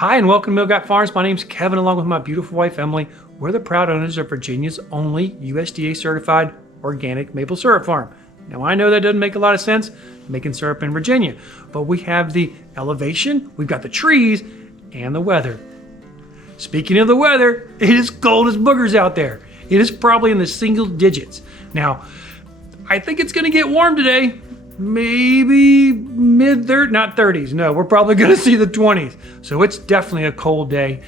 Hi and welcome to Millgap Farms. My name's Kevin along with my beautiful wife Emily. We're the proud owners of Virginia's only USDA certified organic maple syrup farm. Now I know that doesn't make a lot of sense making syrup in Virginia, but we have the elevation, we've got the trees, and the weather. Speaking of the weather, it is cold as boogers out there. It is probably in the single digits. Now, I think it's gonna get warm today. Maybe mid-30s, not 30s. No, we're probably gonna see the 20s. So it's definitely a cold day.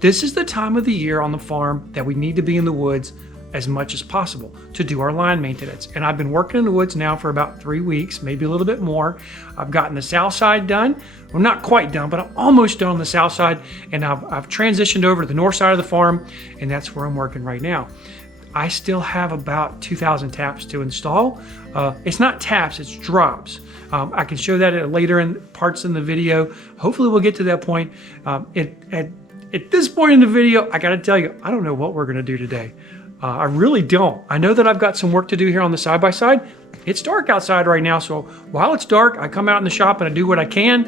This is the time of the year on the farm that we need to be in the woods as much as possible to do our line maintenance. And I've been working in the woods now for about 3 weeks, maybe a little bit more. I've gotten the south side done. Well, not quite done, but I'm almost done on the south side. And I've transitioned over to the north side of the farm, and that's where I'm working right now. I still have about 2,000 taps to install. It's not taps, it's drops. I can show that later in parts in the video. Hopefully we'll get to that point. At this point in the video, I gotta tell you, I don't know what we're gonna do today. I really don't. I know that I've got some work to do here on the side-by-side. It's dark outside right now, so while it's dark, I come out in the shop and I do what I can.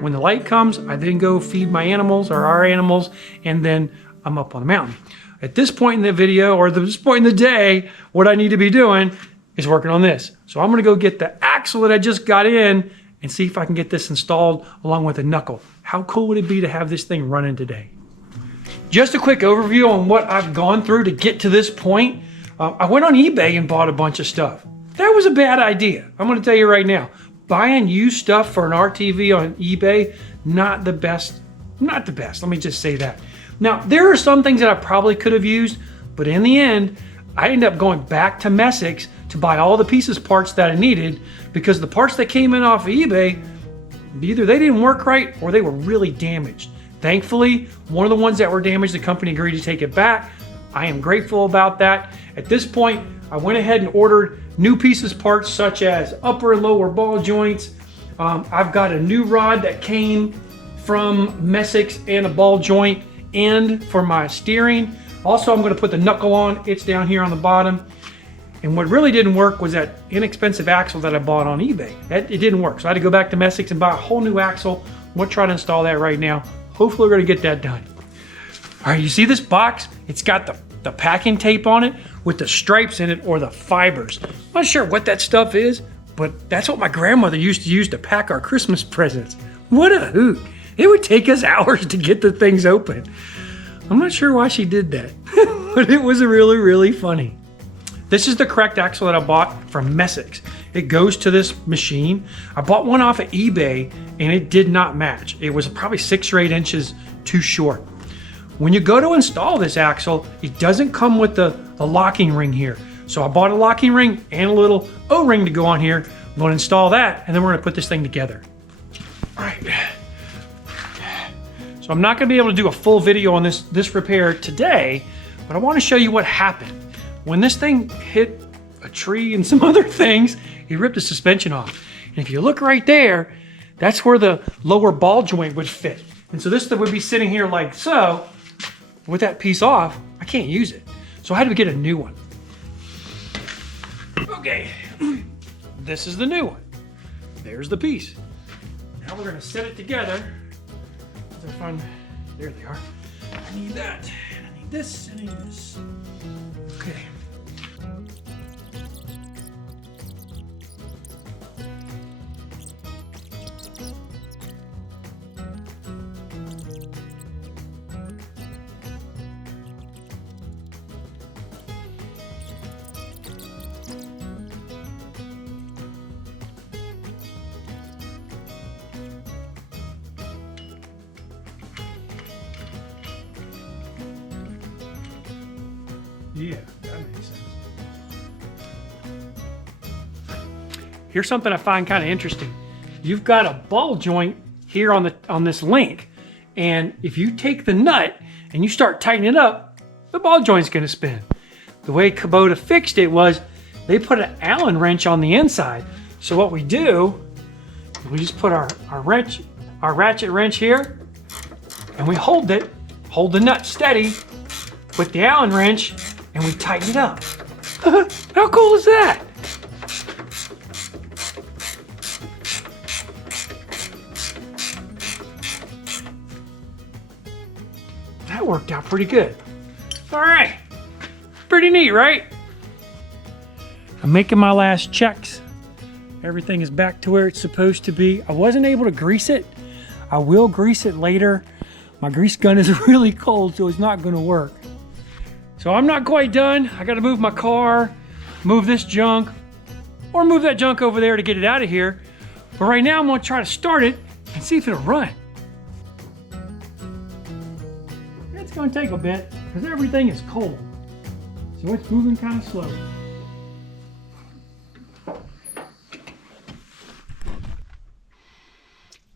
When the light comes, I then go feed my animals or our animals, and then I'm up on the mountain. At this point in the video, or this point in the day, what I need to be doing is working on this. So I'm gonna go get the axle that I just got in and see if I can get this installed along with a knuckle. How cool would it be to have this thing running today? Just a quick overview on what I've gone through to get to this point. I went on eBay and bought a bunch of stuff. That was a bad idea. I'm gonna tell you right now. Buying used stuff for an RTV on eBay, not the best. Let me just say that. Now, there are some things that I probably could have used, but in the end, I ended up going back to Messick's to buy all the parts that I needed, because the parts that came in off of eBay, either they didn't work right or they were really damaged. Thankfully, one of the ones that were damaged, the company agreed to take it back. I am grateful about that. At this point, I went ahead and ordered new parts such as upper and lower ball joints. I've got a new rod that came from Messick's and a ball joint end for my steering. Also, I'm going to put the knuckle on. It's down here on the bottom. And what really didn't work was that inexpensive axle that I bought on eBay. It didn't work. So I had to go back to Messick's and buy a whole new axle. I'm going to try to install that right now. Hopefully we're going to get that done. All right, you see this box? It's got the packing tape on it with the stripes in it, or the fibers. I'm not sure what that stuff is, but that's what my grandmother used to use to pack our Christmas presents. What a hoot. It would take us hours to get the things open. I'm not sure why she did that, but it was really, really funny. This is the correct axle that I bought from Messick's. It goes to this machine. I bought one off of eBay and it did not match. It was probably 6 or 8 inches too short. When you go to install this axle, it doesn't come with the locking ring here. So I bought a locking ring and a little O-ring to go on here. I'm going to install that, and then we're going to put this thing together. All right. So I'm not going to be able to do a full video on this repair today, but I want to show you what happened. When this thing hit a tree and some other things, it ripped the suspension off. And if you look right there, that's where the lower ball joint would fit. And so this would be sitting here like so. With that piece off, I can't use it. So I had to get a new one. Okay, this is the new one. There's the piece. Now we're going to set it together. There they are. I need that. I need this. I need this. Okay. Yeah, that makes sense. Here's something I find kind of interesting. You've got a ball joint here on this link, and if you take the nut and you start tightening it up, the ball joint's going to spin. The way Kubota fixed it was they put an Allen wrench on the inside. So what we do, we just put our ratchet wrench here, and we hold the nut steady with the Allen wrench, and we tighten it up. How cool is that? that worked out pretty good. All right, pretty neat, right? I'm making my last checks. Everything is back to where it's supposed to be. I wasn't able to grease it. I will grease it later. My grease gun is really cold, so it's not gonna work. So I'm not quite done. I gotta move my car, move this junk, or move that junk over there to get it out of here. But right now I'm gonna try to start it and see if it'll run. It's gonna take a bit because everything is cold. So it's moving kind of slow.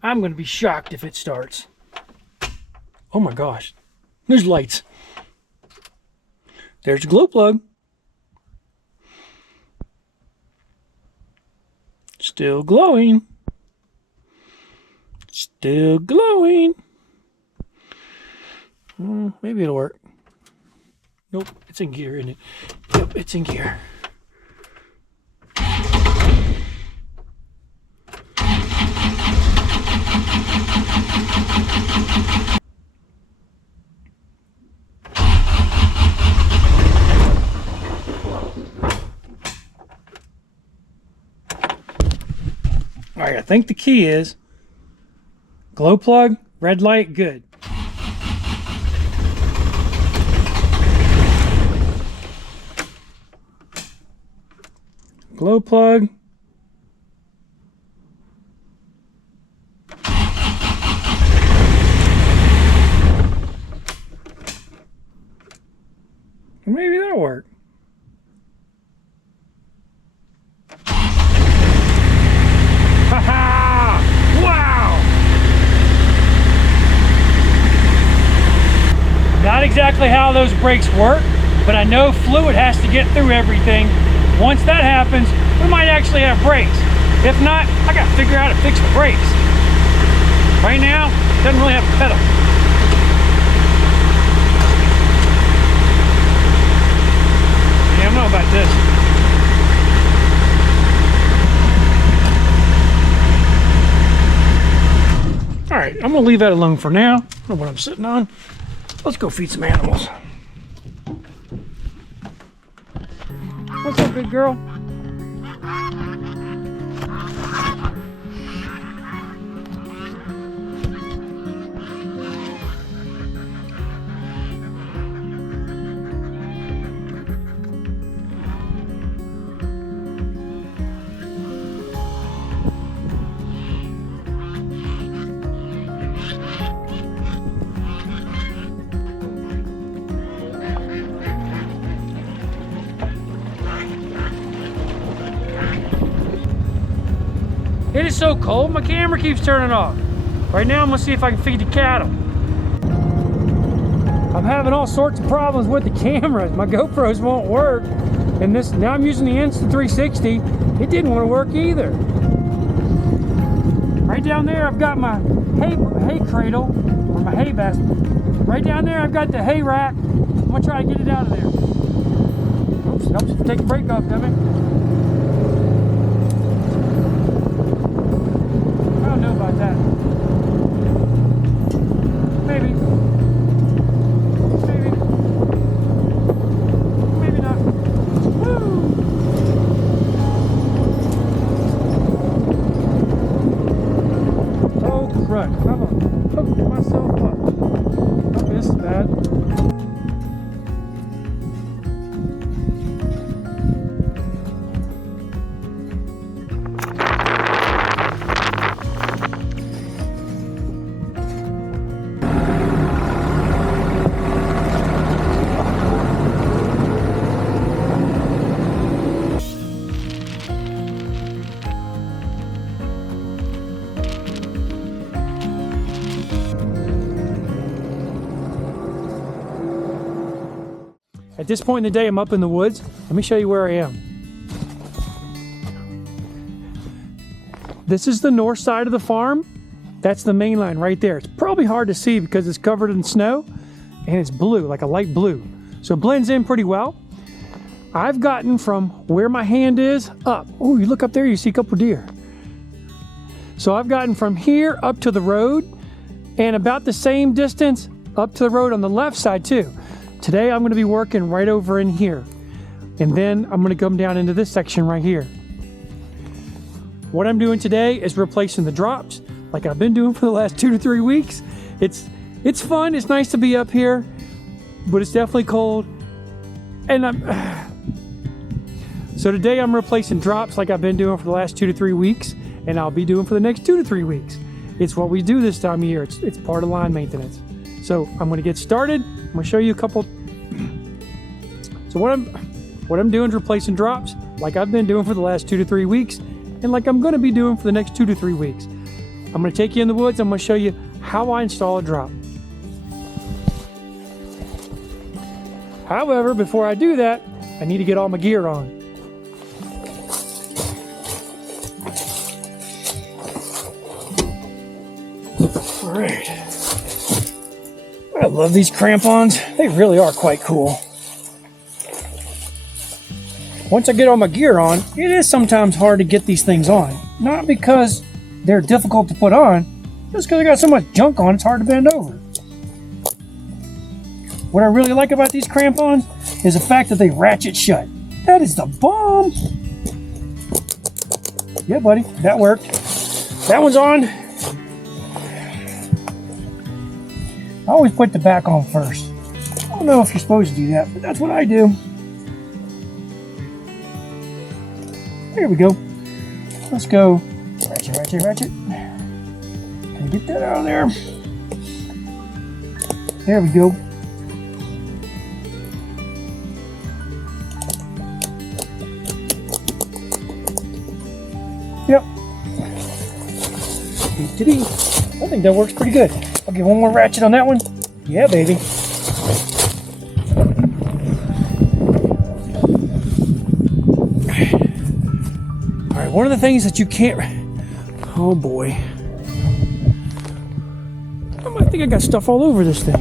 I'm gonna be shocked if it starts. Oh my gosh, there's lights. There's a glow plug. Still glowing. Still glowing. Maybe it'll work. Nope, it's in gear, isn't it? Yep, it's in gear. All right, I think the key is glow plug, red light, good. Glow plug. Maybe that'll work. Ha-ha! Wow! Not exactly how those brakes work, but I know fluid has to get through everything. Once that happens, we might actually have brakes. If not, I gotta figure out how to fix the brakes. Right now, it doesn't really have a pedal. Yeah, I don't know about this. All right, I'm gonna leave that alone for now. I don't know what I'm sitting on. Let's go feed some animals. What's up, big girl? It is so cold, my camera keeps turning off. Right now, I'm gonna see if I can feed the cattle. I'm having all sorts of problems with the cameras. My GoPros won't work. And this, now I'm using the Insta360. It didn't want to work either. Right down there, I've got my hay cradle, or my hay basket. Right down there, I've got the hay rack. I'm gonna try to get it out of there. Oops, helps if I take the brake off, doesn't it? I don't know about that. Maybe. Maybe. Maybe not. Woo! Oh, crud. I'm gonna hook myself up. Oh, this is bad. At this point in the day, I'm up in the woods. Let me show you where I am. This is the north side of the farm. That's the main line right there. It's probably hard to see because it's covered in snow and it's blue, like a light blue. So it blends in pretty well. I've gotten from where my hand is up. Oh, you look up there, you see a couple deer. So I've gotten from here up to the road and about the same distance up to the road on the left side too. Today I'm going to be working right over in here. And then I'm going to come down into this section right here. What I'm doing today is replacing the drops like I've been doing for the last 2 to 3 weeks. It's fun, it's nice to be up here, but it's definitely cold. And so today I'm replacing drops like I've been doing for the last 2 to 3 weeks, and I'll be doing for the next 2 to 3 weeks. It's what we do this time of year. It's part of line maintenance. So I'm going to get started. I'm going to show you a couple. So what I'm doing is replacing drops like I've been doing for the last 2 to 3 weeks, and like I'm going to be doing for the next 2 to 3 weeks. I'm going to take you in the woods. I'm going to show you how I install a drop. However, before I do that, I need to get all my gear on. All right. I love these crampons. They really are quite cool. Once I get all my gear on, it is sometimes hard to get these things on. Not because they're difficult to put on, just because I got so much junk on, it's hard to bend over. What I really like about these crampons is the fact that they ratchet shut. That is the bomb. Yeah, buddy, that worked. That one's on. I always put the back on first. I don't know if you're supposed to do that, but that's what I do. There we go. Let's go. Ratchet, ratchet, ratchet. Can I get that out of there? There we go. Yep. I think that works pretty good. I'll get one more ratchet on that one. Yeah, baby. All right, one of the things that you can't... Oh boy. I think I got stuff all over this thing.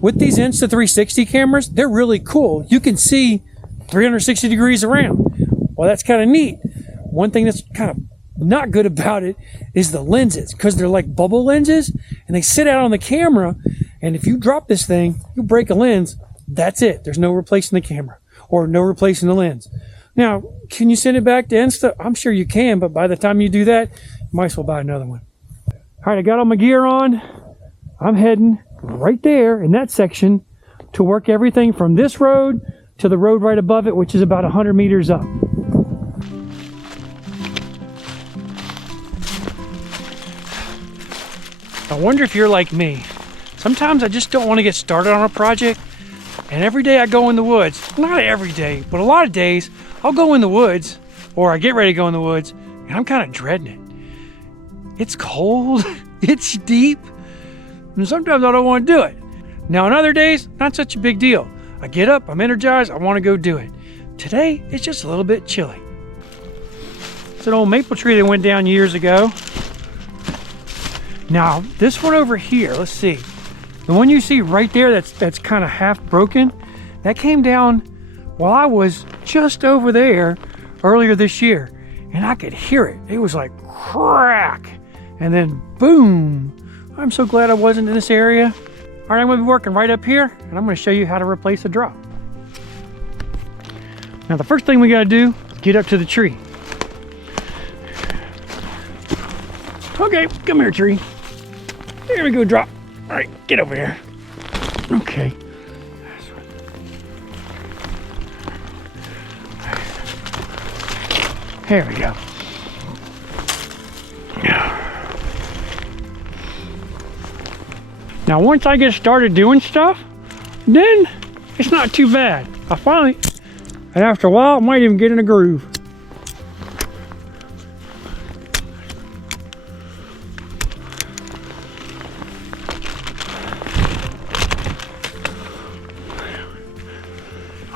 With these Insta360 cameras, they're really cool. You can see 360 degrees around. Well, that's kind of neat. One thing that's kind of not good about it is the lenses, because they're like bubble lenses and they sit out on the camera, and if you drop this thing, you break a lens, that's it. There's no replacing the camera or no replacing the lens. Now, can you send it back to Insta? I'm sure you can, but by the time you do that, you might as well buy another one. All right, I got all my gear on. I'm heading right there in that section to work everything from this road to the road right above it, which is about 100 meters up. I wonder if you're like me. Sometimes I just don't want to get started on a project, and every day I go in the woods, not every day, but a lot of days, I'll go in the woods, or I get ready to go in the woods, and I'm kind of dreading it. It's cold, it's deep, and sometimes I don't want to do it. Now on other days, not such a big deal. I get up, I'm energized, I want to go do it. Today, it's just a little bit chilly. It's an old maple tree that went down years ago. Now, this one over here, let's see. The one you see right there that's kind of half broken, that came down while I was just over there earlier this year. And I could hear it. It was like crack. And then boom. I'm so glad I wasn't in this area. All right, I'm gonna be working right up here, and I'm gonna show you how to replace a drop. Now, the first thing we gotta do is get up to the tree. Okay, come here, tree. Here we go, drop. All right, get over here. Okay. There we go. Now, once I get started doing stuff, then it's not too bad. I finally, and after a while, I might even get in a groove.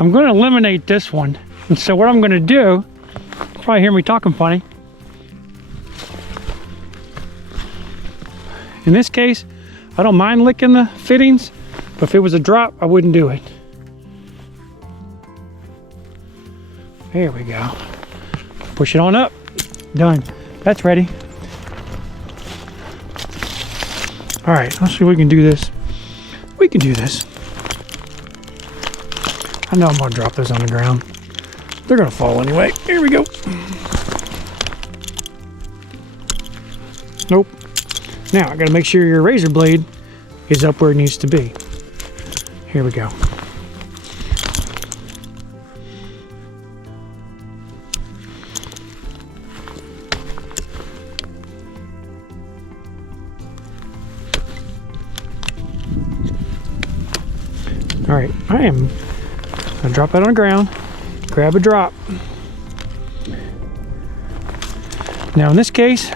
I'm going to eliminate this one. And so what I'm going to do, you'll probably hear me talking funny. In this case, I don't mind licking the fittings, but if it was a drop, I wouldn't do it. There we go. Push it on up. Done. That's ready. All right, let's see if we can do this. We can do this. I know I'm gonna drop those on the ground. They're gonna fall anyway. Here we go. Nope. Now I gotta make sure your razor blade is up where it needs to be. Here we go. All right, I am gonna drop that on the ground, grab a drop. Now in this case,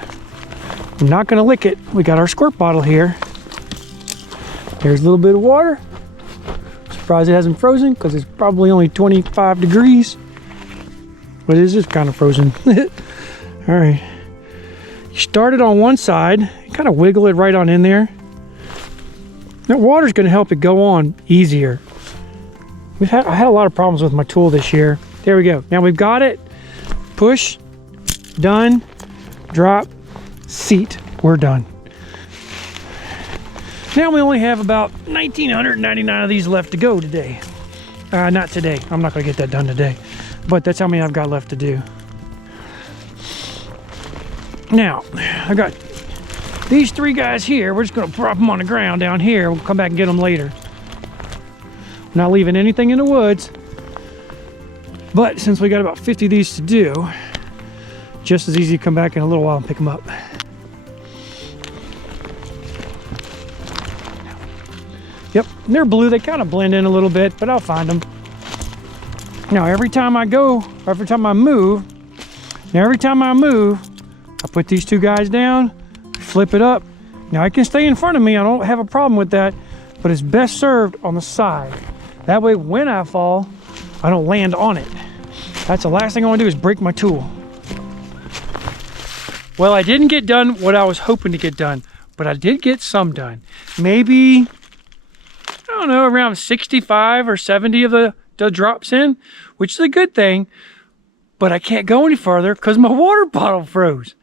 I'm not gonna lick it. We got our squirt bottle here. There's a little bit of water. Surprised it hasn't frozen because it's probably only 25 degrees. But it is kind of frozen. All right. You start it on one side, kind of wiggle it right on in there. That water's gonna help it go on easier. I had a lot of problems with my tool this year. There we go. Now we've got it. Push, done, drop, seat. We're done. Now we only have about 1,999 of these left to go today. Not today. I'm not gonna get that done today. But that's how many I've got left to do. Now, I got these three guys here. We're just gonna prop them on the ground down here. We'll come back and get them later. Not leaving anything in the woods. But since we got about 50 of these to do, just as easy to come back in a little while and pick them up. Yep, they're blue. They kind of blend in a little bit, but I'll find them. Now every time I move, I put these two guys down, flip it up. Now I can stay in front of me. I don't have a problem with that, but it's best served on the side. That way when I fall, I don't land on it. That's the last thing I want to do is break my tool. Well, I didn't get done what I was hoping to get done, but I did get some done. Maybe, I don't know, around 65 or 70 of the drops in, which is a good thing, but I can't go any further because my water bottle froze.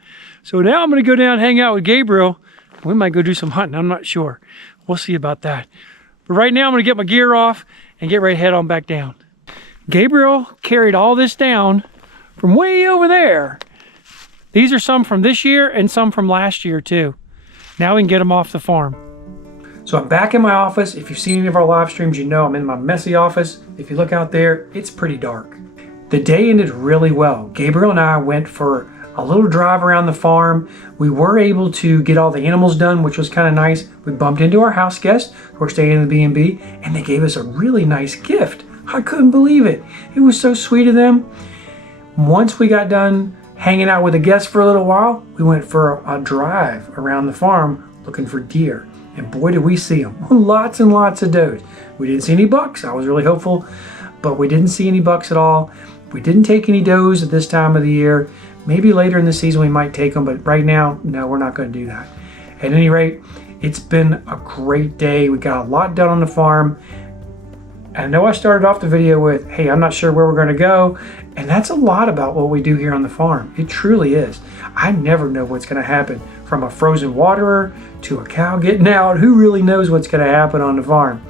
So now I'm going to go down and hang out with Gabriel. We might go do some hunting. I'm not sure. We'll see about that. But right now I'm going to get my gear off and get ready to head on back down. Gabriel carried all this down from way over there. These are some from this year and some from last year too. Now we can get them off the farm. So I'm back in my office. If you've seen any of our live streams, you know I'm in my messy office. If you look out there, it's pretty dark. The day ended really well. Gabriel and I went for a little drive around the farm. We were able to get all the animals done, which was kind of nice. We bumped into our house guests who were staying in the B&B, and they gave us a really nice gift. I couldn't believe it. It was so sweet of them. Once we got done hanging out with the guests for a little while, we went for a drive around the farm looking for deer. And boy, did we see them. Lots and lots of does. We didn't see any bucks. I was really hopeful, but we didn't see any bucks at all. We didn't take any does at this time of the year. Maybe later in the season we might take them, but right now, no, we're not going to do that. At any rate, it's been a great day. We got a lot done on the farm. I know I started off the video with, hey, I'm not sure where we're going to go. And that's a lot about what we do here on the farm. It truly is. I never know what's going to happen. From a frozen waterer to a cow getting out, who really knows what's going to happen on the farm?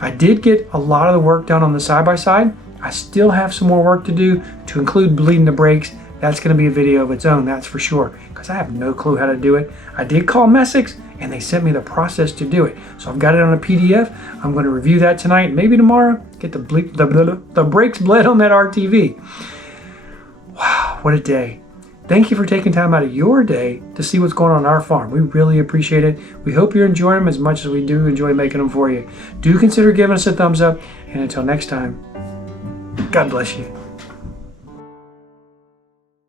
I did get a lot of the work done on the side-by-side. I still have some more work to do, to include bleeding the brakes. That's going to be a video of its own, that's for sure, because I have no clue how to do it. I did call Messick's, and they sent me the process to do it. So I've got it on a PDF. I'm going to review that tonight, maybe tomorrow. Get the brakes bled on that RTV. Wow, what a day. Thank you for taking time out of your day to see what's going on our farm. We really appreciate it. We hope you're enjoying them as much as we do enjoy making them for you. Do consider giving us a thumbs up, and until next time, God bless you.